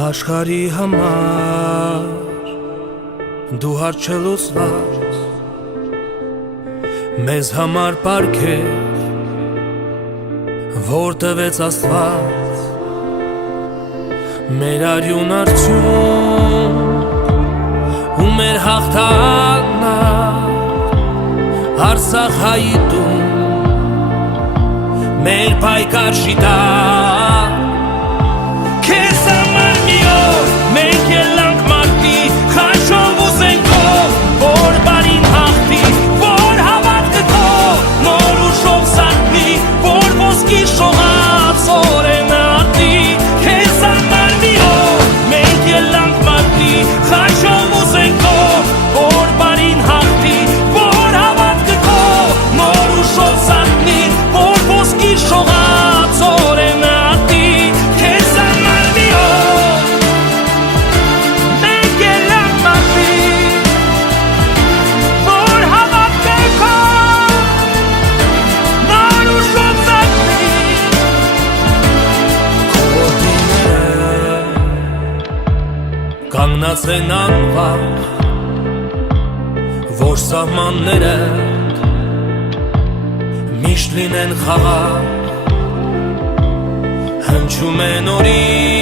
Աշխարհի համար դու հարչելուսված մեզ համար պարգև որ տվեց Աստված մեր արյուն արդյուն ու մեր հաղթանակ Արցախայի տուն մեր պայքար շիտակ քեզ համար մի օր մենք ելանք մարտի խաչով ու զենքով որ բարին հաղթի որ հավատքը քո նոր ուժով սարքնի որ ոսկի շողած օրենատի քեզ համար մի օր մենք ելանք մարտի խաչով ու զենքով որ բարին հաղթի որ հավատքը քո նոր ուժով սարքնի որ ոսկի շողած օրենատի քեզ համար մի օր մենք ելանք մարտի որ հավատքը քո նոր ուժով սարքնի կանգնած են անվախ որ սահմանները միշտ լինեն խաղաղ հնչում են օրի